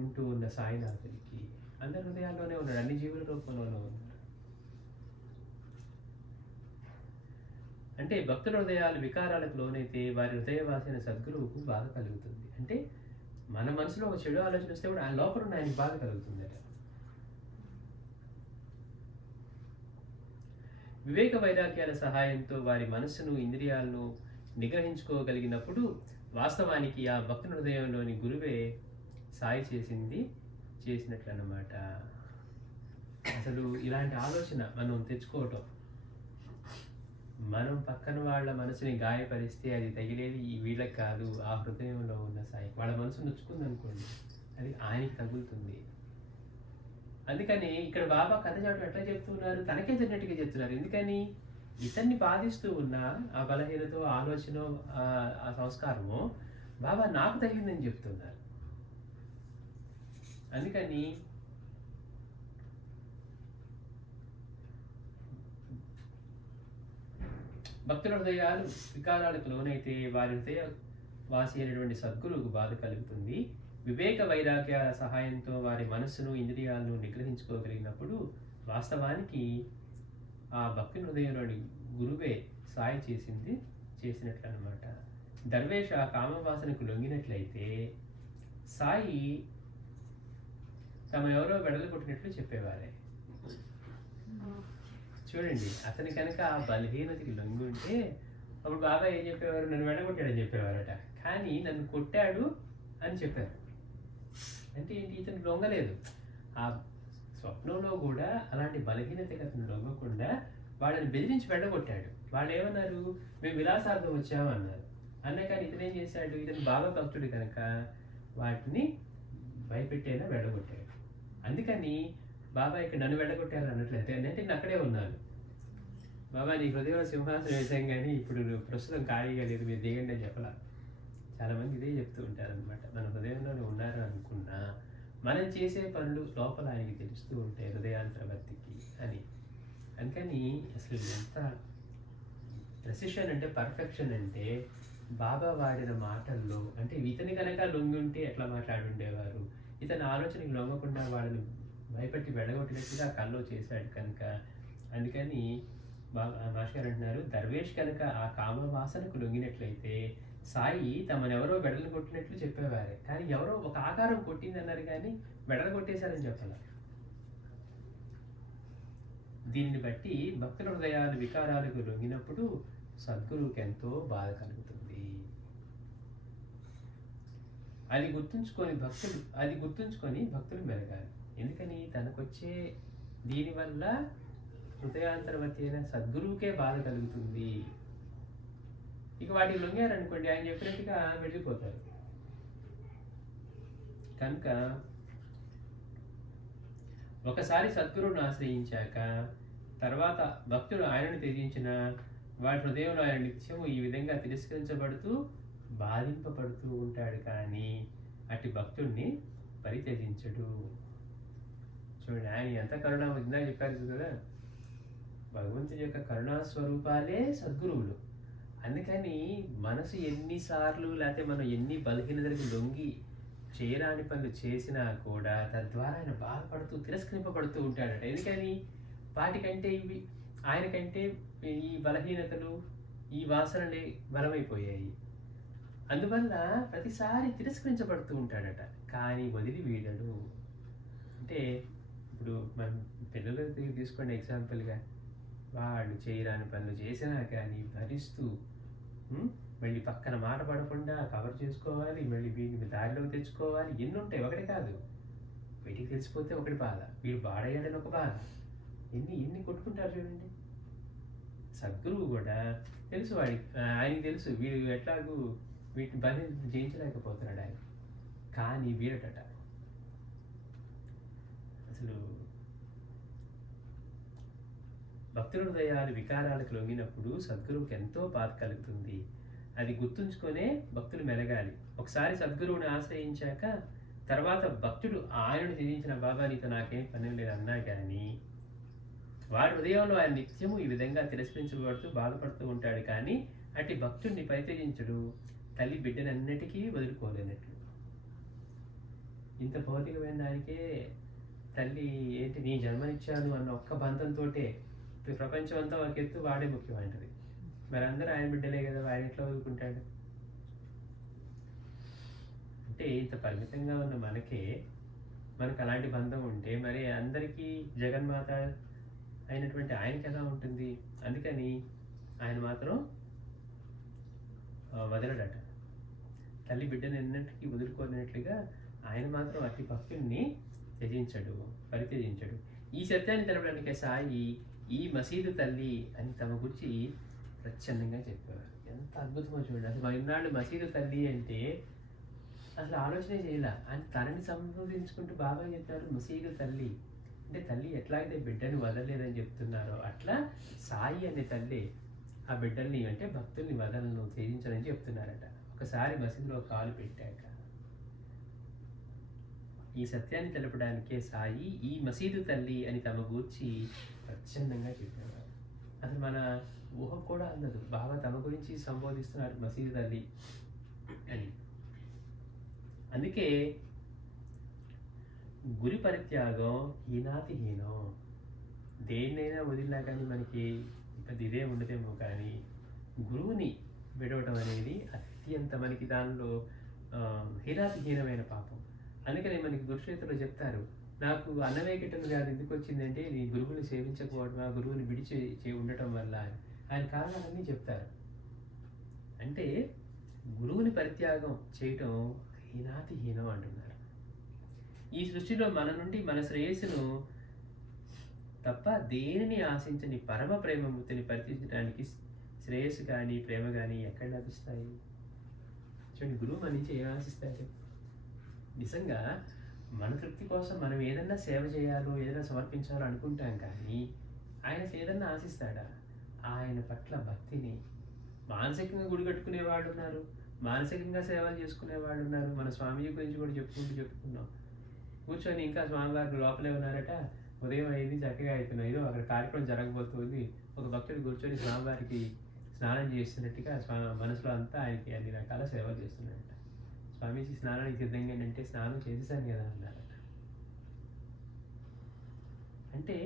ఉంటూ ఉన్న సాయినాథుడికి. అందరి హృదయాల్లోనే ఉన్నాడు, అన్ని జీవుల రూపంలోనే ఉన్నాడు. అంటే భక్తుల హృదయాలు వికారాలకు లోనైతే వారి హృదయవాసిన సద్గురువుకు బాధ కలుగుతుంది. అంటే మన మనసులో ఒక చెడు ఆలోచన వస్తే కూడా ఆయన లోపల ఉన్న ఆయనకి బాధ కలుగుతుంది అట. వివేక వైరాగ్యాల సహాయంతో వారి మనస్సును ఇంద్రియాలను నిగ్రహించుకోగలిగినప్పుడు వాస్తవానికి ఆ భక్తుల హృదయంలోని గురువే సాయి చేసినట్లు అన్నమాట. అసలు ఇలాంటి ఆలోచన మనం తెచ్చుకోవటం, మనం పక్కన వాళ్ళ మనసుని గాయపరిస్తే అది తగిలేది వీళ్ళకి కాదు, ఆ హృదయంలో ఉన్న సాయి. వాళ్ళ మనసు నొచ్చుకుంది అనుకోండి, అది ఆయనకి తగులుతుంది. అందుకని ఇక్కడ బాబా కథ చాటు ఎట్లా చెప్తున్నారు, తనకే జరిగినట్టుగా చెప్తున్నారు. ఎందుకని ఇతన్ని బాధిస్తూ ఉన్న ఆ బలహీనతో ఆలోచన ఆ సంస్కారము బాబా నాకు తగిలిందని చెప్తున్నారు. అందుకని భక్తుల హృదయాలు వికారాలకు లోనైతే వారి హృదయ వాసి అయినటువంటి సద్గురువుకు బాధ కలుగుతుంది. వివేక వైరాగ్య సహాయంతో వారి మనస్సును ఇంద్రియాలను నిగ్రహించుకోగలిగినప్పుడు వాస్తవానికి ఆ భక్తుని హృదయంలోని గురువే సాయి చేసినట్లు అన్నమాట. దర్వేష కామవాసనకు లొంగినట్లయితే సాయి తమ ఎవరో బెడలు కొట్టినట్లు చెప్పేవారే. చూడండి, అతని కనుక ఆ బలహీనతకి లొంగి ఉంటే అప్పుడు బాబా ఏం చెప్పేవారు, నన్ను వెళ్ళగొట్టాడని చెప్పేవారట. కానీ నన్ను కొట్టాడు అని చెప్పారు. అంటే ఏంటి, ఇతను లొంగలేదు. ఆ స్వప్నంలో కూడా అలాంటి బలహీనతకి అతను లొంగకుండా వాళ్ళని బెదిరించి వెళ్ళగొట్టాడు. వాళ్ళు ఏమన్నారు, మేము విలాసార్థం వచ్చామన్నారు. అన్న కానీ ఇతను ఏం చేశాడు, ఇతను బాబా భక్తుడు కనుక వాటిని భయపెట్టేలా వెళ్ళగొట్టాడు. అందుకని బాబా ఇక్కడ నన్ను వెళ్ళగొట్టారు అన్నట్లయితే అంటే నేను అక్కడే ఉన్నాను, బాబా నీ హృదయంలో సింహాసనం వేసాం కానీ ఇప్పుడు ప్రస్తుతం ఖాళీగా లేదు, మీరు దిగండి అని చెప్పలా. చాలామంది ఇదే చెప్తూ ఉంటారనమాట. మన హృదయంలోనే ఉన్నారు అనుకున్నా, మనం చేసే పనులు లోపల ఆయనకి తెలుస్తూ ఉంటాయి హృదయాంతరవర్తికి అని. అందుకని అసలు ఎంత ప్రెసిషన్ అంటే, పర్ఫెక్షన్ అంటే, బాబా వాడిన మాటల్లో అంటే ఇతని కనుక లొంగి ఉంటే ఎట్లా మాట్లాడుండేవారు, ఇతని ఆలోచనకి లొంగకుండా వాళ్ళని భయపెట్టి వెళ్ళగొట్టినట్టుగా కల్లో చేశాడు కనుక. అందుకని మాస్టర్ గారు అంటున్నారు, దర్వేష్ కనుక ఆ కామ వాసనకు లొంగినట్లయితే సాయి తమనెవరో బెడలు కొట్టినట్లు చెప్పేవారే, కానీ ఎవరో ఒక ఆకారం కొట్టింది అన్నారు కానీ బెడలు కొట్టేశారని చెప్పాల. దీన్ని బట్టి భక్తుల హృదయాలు వికారాలకు లొంగినప్పుడు సద్గురువుకి ఎంతో బాధ కలుగుతుంది. అది గుర్తుంచుకొని భక్తులు మెరగాలి. ఎందుకని తనకొచ్చే దీనివల్ల హృదయాంతర్వర్తి అయిన సద్గురువుకే బాధ కలుగుతుంది. ఇక వాటికి లొంగారనుకోండి, ఆయన చెప్పినట్టుగా వెళ్ళిపోతారు. కనుక ఒకసారి సద్గురువును ఆశ్రయించాక తర్వాత భక్తుడు ఆయనను త్యజించిన వాడి హృదయంలో ఆయన నిత్యము ఈ విధంగా తిరస్కరించబడుతూ బాధింపబడుతూ ఉంటాడు, కానీ అట్టి భక్తుడిని పరిత్యజించడు. చూడండి, ఆయన ఎంత కరుణ ఇందా చెప్పారు కదా, భగవంతుడి యొక్క కరుణా స్వరూపాలే సద్గురువులు. అందుకని మనసు ఎన్నిసార్లు లేకపోతే మనం ఎన్ని బలహీనతలకు లొంగి చేయరాని పనులు చేసినా కూడా తద్వారా ఆయన బాధపడుతూ తిరస్కరింపబడుతూ ఉంటాడట. ఎందుకని వాటికంటే ఇవి ఆయనకంటే ఈ బలహీనతలు ఈ వాసనలే బలమైపోయాయి. అందువల్ల ప్రతిసారి తిరస్కరించబడుతూ ఉంటాడట, కానీ వదిలి వీడడు. అంటే ఇప్పుడు మన పిల్లల దగ్గర తీసుకోండి ఎగ్జాంపుల్గా, వాళ్ళు చేయరాని పనులు చేసినా కానీ భరిస్తూ మళ్ళీ పక్కన మాట పడకుండా కవర్ చేసుకోవాలి, మళ్ళీ వీడిని దారిలోకి తెచ్చుకోవాలి. ఎన్ని ఉంటాయి, ఒకటి కాదు. వీటికి తెలిసిపోతే ఒకటి బాధ, వీడు బాడయ్యాడని ఒక బాధ, ఎన్ని కొట్టుకుంటారు చూడండి. సద్గురువు కూడా తెలుసు వాడికి, ఆయనకి తెలుసు వీడు ఎట్లాగూ వీటిని బలి జయించలేకపోతున్నాడు ఆయన, కానీ వీడట అసలు భక్తుల హృదయాలు వికారాలకు లొంగినప్పుడు సద్గురువుకి ఎంతో బాధ కలుగుతుంది. అది గుర్తుంచుకొనే భక్తులు మెలగాలి. ఒకసారి సద్గురువుని ఆశ్రయించాక తర్వాత భక్తుడు ఆయనను త్యజించిన బాబా నీతో నాకేం పని లేదు అన్నా కానీ వాడి హృదయంలో ఆయన నిత్యము ఈ విధంగా తిరస్కరించబడుతూ బాధపడుతూ ఉంటాడు, కానీ అట్టి భక్తుడిని పరిత్యజించడు. తల్లి బిడ్డనన్నిటికీ వదులుకోలేనట్లు. ఇంత భౌతికమైన దానికే తల్లి ఏంటి నీ జన్మనిచ్చాను అన్న ఒక్క బంధంతో ప్రపంచం అంతా ఒక ఎత్తు వాడే ముఖ్యమైనది. మరి అందరూ ఆయన బిడ్డలే కదా, ఆయన ఎట్లా వదులుకుంటాడు? అంటే ఇంత పరిమితంగా ఉన్న మనకు అలాంటి బంధం ఉంటే మరి అందరికీ జగన్మాత అయినటువంటి ఆయనకి ఎలా ఉంటుంది? అందుకని ఆయన మాత్రం వదలడట. తల్లి బిడ్డను ఎన్నటికీ వదులుకోలేనట్లుగా ఆయన మాత్రం అతి భక్తుల్ని పరిత్యజించడు. ఈ సత్యాన్ని తెలపడానికి సాయి ఈ మసీదు తల్లి అని తమ గురించి ప్రచ్ఛన్నంగా చెప్పేవారు. ఎంత అద్భుతమో చూడండి. అసలు ఇన్నాళ్ళు మసీదు తల్లి అంటే అసలు ఆలోచనే చేయాల. ఆయన తనని సంబోధించుకుంటూ బాగా చెప్పారు మసీదు తల్లి అంటే. తల్లి ఎట్లాగైతే బిడ్డని వదలలేదని చెప్తున్నారో అట్లా సాయి అనే తల్లి ఆ బిడ్డల్ని అంటే భక్తుల్ని వదలను త్యజించనని చెప్తున్నారట. ఒకసారి మసీదులో కాలు పెట్టాక ఈ సత్యాన్ని తెలపడానికే సాయి ఈ మసీదు తల్లి అని తమ గూర్చి ప్రచ్ఛన్నంగా చెప్పేవారు. అసలు మన ఊహ కూడా అందదు బాబా తమ గురించి సంబోధిస్తున్నారు మసీదు తల్లి అని. అందుకే గురి పరిత్యాగం హీనం. దేన్నైనా వదిలినా కానీ మనకి పెద్ద ఇదే ఉండదేమో, కానీ గురువుని విడవటం అనేది అత్యంత మనకి దానిలో హీనాతిహీనమైన పాపం. అందుకని మనకి గురుక్షేత్రంలో చెప్తారు, నాకు అన్నమే గిట్టను కాదు ఎందుకు వచ్చిందంటే నీ గురువుని సేవించకపోవడం, ఆ గురువుని విడిచి ఉండటం వల్ల ఆయన కారణాలన్నీ చెప్తారు. అంటే గురువుని పరిత్యాగం చేయటం హీనం అంటున్నారు. ఈ సృష్టిలో మన నుండి మన శ్రేయస్సును తప్ప దేనిని ఆశించని పరమ ప్రేమమూర్తిని పరిత్యజించడానికి శ్రేయస్సు కానీ ప్రేమ కానీ ఎక్కడ లభిస్తాయి? చూడండి, గురువు మన నుంచి ఏం ఆశిస్తారు? నిజంగా మన తృప్తి కోసం మనం ఏదన్నా సేవ చేయాలో ఏదైనా సమర్పించాలో అనుకుంటాం, కానీ ఆయన ఏదన్నా ఆశిస్తాడా? ఆయన పట్ల భక్తిని. మానసికంగా గుడి కట్టుకునే వాళ్ళు ఉన్నారు, మానసికంగా సేవలు చేసుకునే వాళ్ళు ఉన్నారు. మన స్వామీజీ గురించి కూడా చెప్పుకున్నాం. కూర్చొని ఇంకా స్వామివారికి లోపలే ఉన్నారట. ఉదయం అయింది, చక్కగా అయిపోయినాయి, అక్కడ కార్యక్రమం జరగబోతుంది. ఒక భక్తుడు కూర్చొని స్వామివారికి స్నానం చేస్తున్నట్టుగా మనసులో అంతా ఆయనకి అన్ని రకాల సేవలు చేస్తున్నాడట. స్వామీజీ స్నానానికి సిద్ధంగా అంటే స్నానం చేసేసాను కదా అన్నారట. అంటే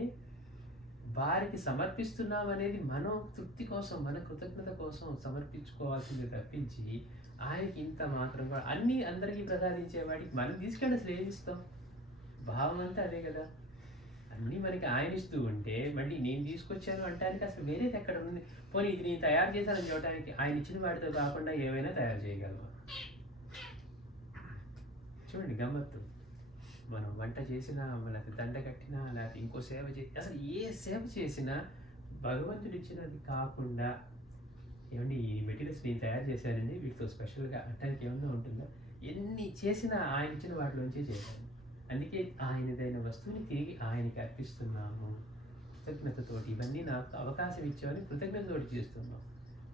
వారికి సమర్పిస్తున్నాం అనేది మనం తృప్తి కోసం, మన కృతజ్ఞత కోసం సమర్పించుకోవాల్సింది తప్పించి ఆయనకి ఇంత మాత్రం కూడా అన్నీ అందరికీ ప్రసాదించేవాడికి మనం తీసుకెళ్ళి అసలు ఏమి ఇస్తాం? భావం అంతా అదే కదా. అన్నీ మనకి ఆయన ఇస్తూ ఉంటే మళ్ళీ నేను తీసుకొచ్చాను అంటానికి అసలు వేరేది ఎక్కడ ఉంది? పోనీ ఇది నేను తయారు చేశానని చూడటానికి ఆయన ఇచ్చిన వాటితో కాకుండా ఏమైనా తయారు చేయగలమా? చూడండి గమ్మత్తు. మనం వంట చేసినా, లేకపోతే దండ కట్టినా, లేకపోతే ఇంకో సేవ చేసి, అసలు ఏ సేవ చేసినా భగవంతుడు ఇచ్చినది కాకుండా ఏమండి ఈ మెటీరియల్స్ నేను తయారు చేశానండి వీటితో స్పెషల్గా అంటానికి ఏమన్నా ఉంటుందా? ఎన్ని చేసినా ఆయన ఇచ్చిన వాటిలోంచే చేయాలి. అందుకే ఆయనదైన వస్తువుని తిరిగి ఆయనకి అర్పిస్తున్నాము కృతజ్ఞతతోటి. ఇవన్నీ నాకు అవకాశం ఇచ్చావని కృతజ్ఞతతోటి చేస్తున్నాం.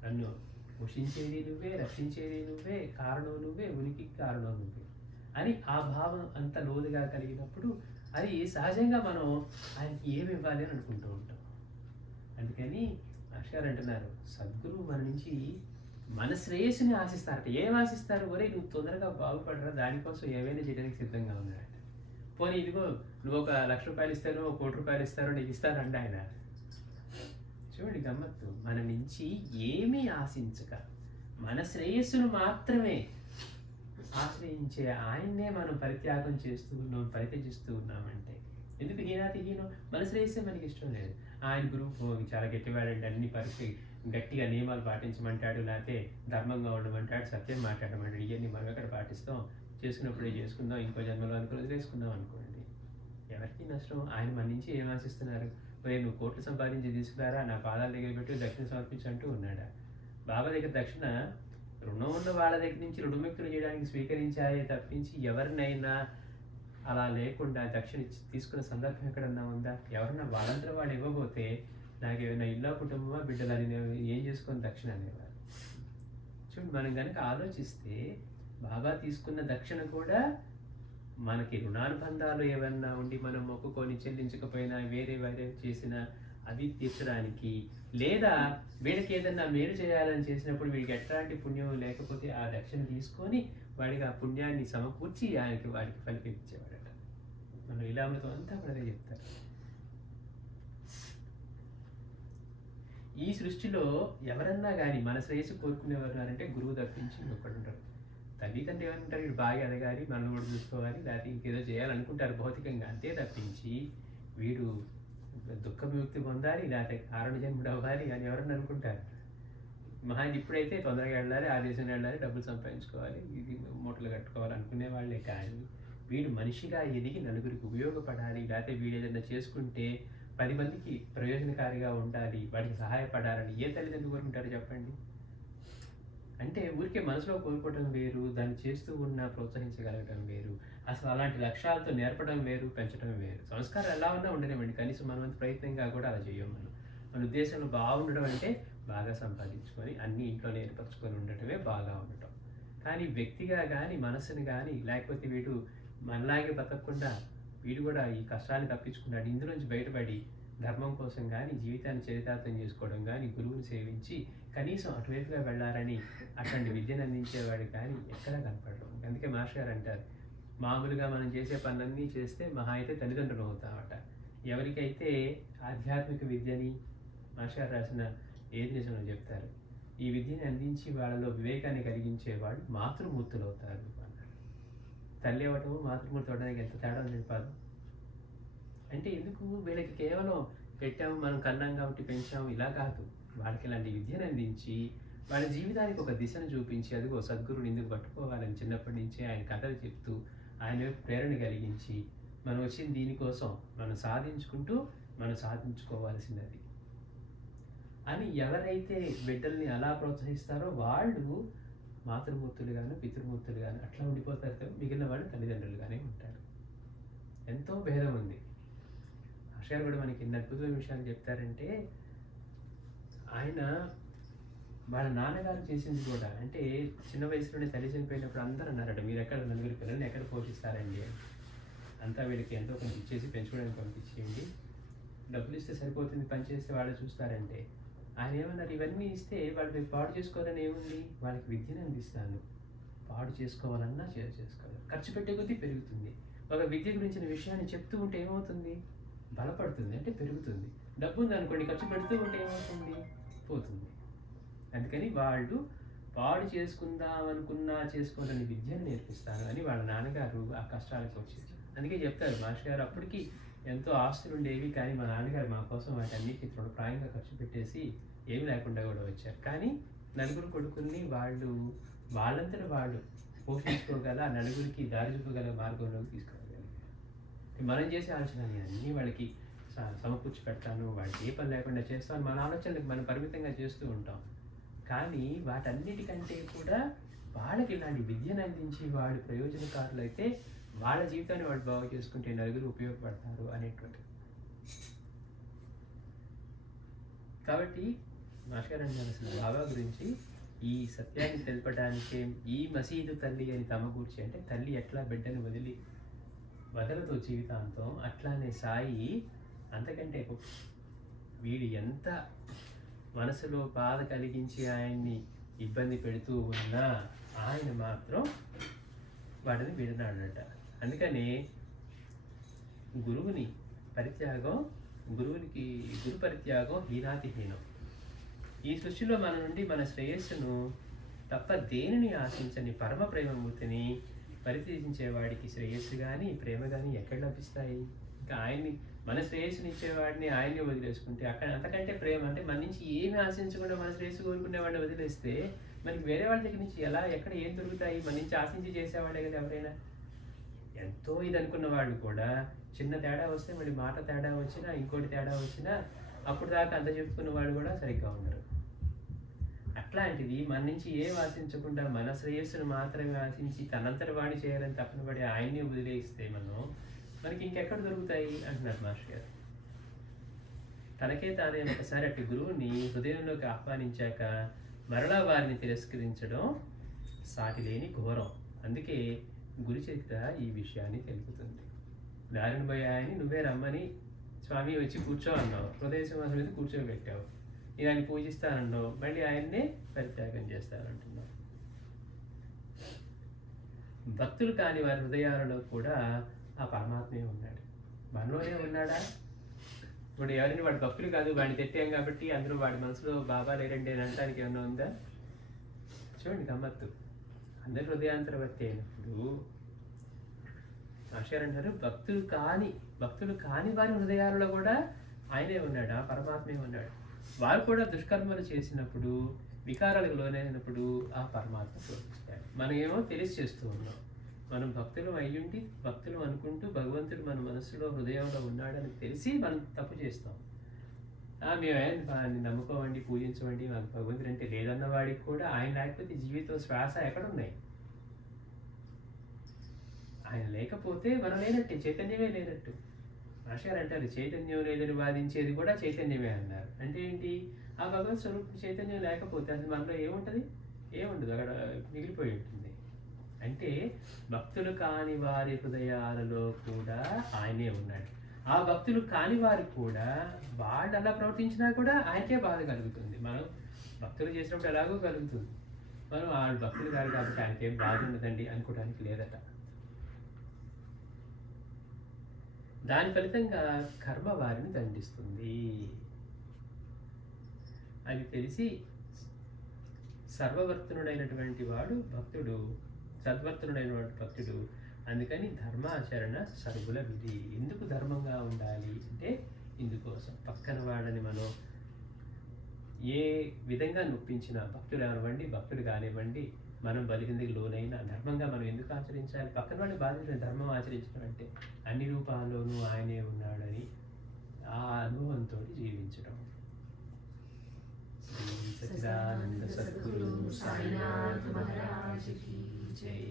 నన్ను పోషించేది నువ్వే, రక్షించేది నువ్వే, కారణం నువ్వే, ఉనికి కారణం నువ్వే అని ఆ భావం అంత లోతుగా కలిగినప్పుడు అది సహజంగా మనం ఆయనకి ఏమి ఇవ్వాలి అని అనుకుంటూ ఉంటాం. అందుకని మాస్టర్ అంటున్నారు, సద్గురువు మన నుంచి మన శ్రేయస్సుని ఆశిస్తారట. ఏం ఆశిస్తారు? ఒరే నువ్వు తొందరగా బాగుపడరా, దానికోసం ఏమైనా చేయడానికి సిద్ధంగా ఉన్నారట. పోనీ ఇదిగో నువ్వు ఒక ₹1,00,000 ఇస్తానో, ₹1,00,00,000 ఇస్తారో నీకు ఇస్తానండి ఆయన. చూడండి గమ్మత్తు. మన నుంచి ఏమీ ఆశించక మన శ్రేయస్సును మాత్రమే ఆశ్రయించే ఆయన్నే మనం పరిత్యాగం చేస్తూ ఉన్నాం, పరిత్యజిస్తూ ఉన్నామంటే ఎందుకు? హీనం మన శ్రేయస్సే మనకి ఇష్టం లేదు. ఆయన గురువు చాలా గట్టివాడంటే అన్ని గట్టిగా నియమాలు పాటించమంటాడు, లేకపోతే ధర్మంగా ఉండమంటాడు, సత్యం మాట్లాడమంటాడు. ఇవన్నీ మనం ఎక్కడ పాటిస్తాం? చేసుకున్నప్పుడే చేసుకుందాం, ఇంకో జన్మలో అనుకుని వదిలేసుకుందాం అనుకోండి. ఎవరికి నష్టం? ఆయన మన నుంచి ఏం ఆశిస్తున్నారు? మరి నువ్వు కోట్లు సంపాదించి తీసుకురారా, నా పాదాల దగ్గర పెట్టి దక్షిణ సమర్పించంటూ ఉన్నాడా? బాబా దగ్గర దక్షిణ రుణం ఉన్న వాళ్ళ దగ్గర నుంచి రుణముక్తులు చేయడానికి స్వీకరించారే తప్పించి ఎవరినైనా అలా లేకుండా దక్షిణ తీసుకున్న సందర్భం ఎక్కడన్నా ఉందా? ఎవరన్నా వాళ్ళంతా వాళ్ళు ఇవ్వబోతే నాకు ఏమైనా ఇల్లా కుటుంబమా బిడ్డలని ఏం చేసుకొని దక్షిణ అనేవారు. చూడండి, మనం కనుక ఆలోచిస్తే బాబా తీసుకున్న దక్షిణ కూడా మనకి రుణానుబంధాలు ఏమన్నా ఉండి మనం మొక్కుకొని చెల్లించకపోయినా వేరే చేసిన అది తీర్చడానికి, లేదా వీడికి ఏదన్నా మేలు చేయాలని చేసినప్పుడు వీడికి ఎట్లాంటి పుణ్యం లేకపోతే ఆ దక్షిణ తీసుకొని వాడికి ఆ పుణ్యాన్ని సమకూర్చి వాడికి ఫలిపించేవాడట. మనం ఇలామృతం అంతా కూడా అదే చెప్తారు. ఈ సృష్టిలో ఎవరన్నా కానీ మన శ్రేయస్సు కోరుకునేవారు అంటే గురువు తప్పించి ఒకడుంటారు. తల్లిదండ్రులు ఏమంటారు, వీడు బాగా ఎదగాలి, మనం కూడా చూసుకోవాలి, లేకపోతే ఇంకేదో చేయాలనుకుంటారు భౌతికంగా, అంతే తప్పించి వీడు దుఃఖ విముక్తి పొందాలి, లేకపోతే కారణ జన్ముడు అవ్వాలి అని ఎవరన్నా అనుకుంటారు. మహా ఇప్పుడైతే తొందరగా వెళ్ళాలి, ఆ దేశం వెళ్ళాలి, డబ్బులు సంపాదించుకోవాలి, ఇది మూటలు కట్టుకోవాలి అనుకునే వాళ్ళే. కానీ వీడు మనిషిగా ఎదిగి నలుగురికి ఉపయోగపడాలి, లేకపోతే వీడు ఏదైనా చేసుకుంటే 10 మందికి ప్రయోజనకారిగా ఉండాలి, వాడికి సహాయపడాలని ఏ తల్లిదండ్రులు కోరుకుంటారు చెప్పండి? అంటే ఊరికే మనసులో కోరుకోవటం వేరు, దాన్ని చేస్తూ ఉన్న ప్రోత్సహించగలగటం వేరు. అసలు అలాంటి లక్ష్యాలతో నేర్పడం వేరు, పెంచడం వేరు. సంస్కారం ఎలా ఉన్నా ఉండలేమండి, కనీసం మనమంత ప్రయత్నంగా కూడా అలా చేయం. మన ఉద్దేశంలో బాగుండడం అంటే బాగా సంపాదించుకొని అన్ని ఇంట్లో నేర్పరచుకొని ఉండటమే బాగా ఉండటం. కానీ వ్యక్తిగా కానీ మనసుని కానీ, లేకపోతే వీడు మనలాగే బతకకుండా వీడు కూడా ఈ కష్టాన్ని తప్పించుకున్నాడు, ఇందులోంచి బయటపడి ధర్మం కోసం కానీ జీవితాన్ని చరితార్థం చేసుకోవడం కానీ గురువుని సేవించి కనీసం అటువైపుగా వెళ్ళారని అట్లాంటి విద్యను అందించేవాడు కానీ ఎక్కడా కనపడడం. అందుకే మాస్టర్ గారు అంటారు, మామూలుగా మనం చేసే పనులన్నీ చేస్తే మహా అయితే తల్లిదండ్రులు అవుతామట. ఎవరికైతే ఆధ్యాత్మిక విద్యని మాస్టర్ గారు రాసిన ఏది నిజంలో చెప్తారు, ఈ విద్యని అందించి వాళ్ళలో వివేకాన్ని కలిగించేవాడు మాతృమూర్తులు అవుతారు అన్నారు. తల్లి అవ్వటము మాతృమూర్తి అవడానికి ఎంత తేడా నిలిపారు అంటే ఎందుకు? వీళ్ళకి కేవలం పెట్టాము, మనం కన్నాం కాబట్టి పెంచాము ఇలా కాదు. వాళ్ళకి ఇలాంటి విద్యను అందించి వాళ్ళ జీవితానికి ఒక దిశను చూపించి, అదిగో సద్గురుని ఎందుకు పట్టుకోవాలని చిన్నప్పటి నుంచే ఆయన కథలు చెప్తూ ఆయన ప్రేరణ కలిగించి మనం వచ్చిన దీనికోసం మనం సాధించుకోవాల్సినది అని ఎవరైతే బిడ్డల్ని అలా ప్రోత్సహిస్తారో వాళ్ళు మాతృమూర్తులుగాను పితృమూర్తులుగాను అట్లా ఉండిపోతారు. మిగిలిన వాళ్ళు తల్లిదండ్రులుగానే ఉంటారు. ఎంతో భేదం ఉంది. ఆశయాలు కూడా మనకి ఎన్ని అద్భుతమైన విషయాలు చెప్తారంటే, ఆయన వాళ్ళ నాన్నగారు చేసింది కూడా అంటే చిన్న వయసులోనే తల్లి చనిపోయినప్పుడు అందరూ అన్నారట, మీరు ఎక్కడ నలుగురు పిల్లల్ని ఎక్కడ పోషిస్తారండి అని. అంతా వీళ్ళకి ఎంతో కొంత ఇచ్చేసి పెంచుకోవడానికి పంపించేయండి, డబ్బులు ఇస్తే సరిపోతుంది, పని చేస్తే వాళ్ళు చూస్తారంటే ఆయన ఏమన్నారు, ఇవన్నీ ఇస్తే వాళ్ళు మీరు పాడు చేసుకోవాలని ఏముంది, వాళ్ళకి విద్యను అందిస్తాను, పాడు చేసుకోవాలన్నా చేసుకోవాలి, ఖర్చు పెట్టే కొద్దీ పెరుగుతుంది. ఒక విద్య గురించిన విషయాన్ని చెప్తూ ఉంటే ఏమవుతుంది, బలపడుతుంది, అంటే పెరుగుతుంది. డబ్బు ఉంది అనుకోండి, ఖర్చు పెడుతూ ఉంటే ఏమవుతుంది, పోతుంది. అందుకని వాళ్ళు పాడు చేసుకుందాం అనుకున్నా చేసుకోవాలని విద్యను నేర్పిస్తాను అని వాళ్ళ నాన్నగారు ఆ కష్టాలకు వచ్చేసి, అందుకే చెప్తారు మాస్టర్ గారు, అప్పటికి ఎంతో ఆస్తులు ఉండేవి కానీ మా నాన్నగారు మా కోసం వాటన్నిటిని తృణప్రాయంగా ఖర్చు పెట్టేసి ఏమి లేకుండా కూడా వచ్చారు. కానీ నలుగురు కొడుకుల్ని వాళ్ళు వాళ్ళంతట వాళ్ళు పోషించుకోగల, నలుగురికి దారి చూపగల మార్గంలోకి తీసుకురాగలిగారు. మనం చేసే ఆలోచనలు అన్నీ వాళ్ళకి సమకూర్చి పెడతాను, వాళ్ళకి ఏ పని లేకుండా చేస్తాను, మన ఆలోచనలకు మనం పరిమితంగా చేస్తూ ఉంటాం. కానీ వాటన్నిటికంటే కూడా వాళ్ళకి ఇలాంటి విద్యను అందించి వాళ్ళు ప్రయోజనకారులు అయితే వాళ్ళ జీవితాన్ని వాళ్ళు బాగు చేసుకుంటే నలుగురు ఉపయోగపడతారు అనేటువంటి. కాబట్టి మాస్టర్ అన్నారు అసలు బాబా గురించి ఈ సత్యాన్ని తెలపడానికి ఈ మసీదు తల్లి అని తమ కూర్చి, అంటే తల్లి ఎట్లా బిడ్డను వదలతో జీవితాంతం, అట్లానే సాయి అంతకంటే వీడు ఎంత మనసులో బాధ కలిగించి ఆయన్ని ఇబ్బంది పెడుతూ ఉన్నా ఆయన మాత్రం వాటిని విడనాడట. అందుకని గురువుని పరిత్యాగం, గురు పరిత్యాగం హీనాతిహీనం. ఈ సృష్టిలో మన నుండి మన శ్రేయస్సును తప్ప దేనిని ఆశించని పరమ ప్రేమమూర్తిని పరిత్యజించేవాడికి శ్రేయస్సు కానీ ప్రేమ కానీ ఎక్కడ లభిస్తాయి? ఇంకా ఆయన్ని, మన శ్రేయస్సుని ఇచ్చేవాడిని ఆయన్ని వదిలేసుకుంటే అక్కడ అంతకంటే ప్రేమ, అంటే మన నుంచి ఏమి ఆశించకుండా మన శ్రేయస్సు కోరుకునేవాడిని వదిలేస్తే మనకి వేరే వాళ్ళ దగ్గర నుంచి ఎక్కడ ఏం దొరుకుతాయి? మన నుంచి ఆశించి చేసేవాళ్ళే కదా ఎవరైనా. ఎంతో ఇది అనుకున్న వాళ్ళు కూడా చిన్న తేడా వస్తే, మళ్ళీ మాట తేడా వచ్చినా ఇంకోటి తేడా వచ్చినా అప్పుడు దాకా అంత చెప్పుకున్న వాళ్ళు కూడా సరిగ్గా ఉండరు. అట్లాంటిది మన నుంచి ఏం ఆశించకుండా మన శ్రేయస్సును మాత్రమే ఆశించి తనంతటి వాడి చేయాలని తప్పని పడి ఆయన్ని వదిలేస్తే మనకి ఇంకెక్కడ దొరుకుతాయి అంటున్నారు మాస్టర్ గారు. తనకే తానే ఒకసారి అట్టి గురువుని హృదయంలోకి ఆహ్వానించాక మరలా వారిని తిరస్కరించడం సాటి లేని ఘోరం. అందుకే గురు చరిత్ర ఈ విషయాన్ని తెలుపుతుంది. దారిని పోయి ఆయన్ని నువ్వే రమ్మని స్వామి వచ్చి కూర్చో అన్నావు, హృదయ సింహాసనం మీద కూర్చోబెట్టావు, నేను ఆయన పూజిస్తానన్నావు, మళ్ళీ ఆయన్నే పరిత్యాగం చేస్తానంటున్నావు. భక్తులు కాని వారి హృదయాలలో కూడా ఆ పరమాత్మే ఉన్నాడు. మనలోనే ఉన్నాడా? ఇప్పుడు ఎవరిని వాడి భక్తులు కాదు, వాడిని తెట్టాం కాబట్టి అందరూ వాడి మనసులో బాబా లేరండి అని అనడానికి ఏమన్నా ఉందా? చూడండి గమ్మత్తు. అందరి హృదయాంతరవర్తి అయినప్పుడు మాస్టర్ అంటారు, భక్తులు కాని వారి హృదయాలలో కూడా ఆయనే ఉన్నాడు, ఆ పరమాత్మే ఉన్నాడు. వారు కూడా దుష్కర్మలు చేసినప్పుడు, వికారాలకు లోనైనప్పుడు ఆ పరమాత్మ ప్రవర్తిస్తాడు. మనం ఏమో తెలిసి చేస్తూ ఉన్నాం. మనం భక్తులు అయ్యుండి భక్తులు అనుకుంటూ భగవంతుడు మన మనస్సులో హృదయంలో ఉన్నాడని తెలిసి మనం తప్పు చేస్తాం. మేము ఆయన నమ్ముకోవండి, పూజించవండి, మాకు భగవంతుడు అంటే లేదన్న వాడికి కూడా ఆయన లేకపోతే జీవితం శ్వాస ఎక్కడున్నాయి? ఆయన లేకపోతే మనం లేనట్టే, చైతన్యమే లేనట్టు. మాస్టర్ అంటారు చైతన్యం లేదని వాదించేది కూడా చైతన్యమే అన్నారు. అంటే ఏంటి? ఆ భగవత్ స్వరూపం చైతన్యం లేకపోతే అసలు మనలో ఏముంటుంది? ఏముండదు, అక్కడ మిగిలిపోయి ఉంటుంది. అంటే భక్తులు కాని వారి హృదయాలలో కూడా ఆయనే ఉన్నాడు. ఆ భక్తులు కాని వారికి కూడా వాళ్ళు అలా ప్రవర్తించినా కూడా ఆయనకే బాధ కలుగుతుంది. మనం భక్తులు చేసినప్పుడు ఎలాగో కలుగుతుంది, మనం వాళ్ళు భక్తులు కాదు కాబట్టి ఆయనకేం బాధ ఉండదండి అనుకోవడానికి లేదట. దాని ఫలితంగా కర్మ వారిని దండిస్తుంది. అది తెలిసి సర్వవర్తనుడైనటువంటి వాడు భక్తుడు, సద్వర్తనుడైనటువంటి భక్తుడు. అందుకని ధర్మాచరణ సర్వుల విధి. ఎందుకు ధర్మంగా ఉండాలి అంటే ఇందుకోసం. పక్కన వాడని మనం ఏ విధంగా నొప్పించినా, భక్తులు అవనివ్వండి భక్తులు కానివ్వండి, మనం బలిహిందుకు లోనైనా ధర్మంగా మనం ఎందుకు ఆచరించాలి? పక్కన వాడిని బాధించిన ధర్మం ఆచరించడం అంటే అన్ని రూపాల్లోనూ ఆయనే ఉన్నాడని ఆ అనుభవంతో జీవించడం. శ్రీ సచ్చిదానంద సద్గురు సాయినాథ్ మహారాజ్ కీ జై.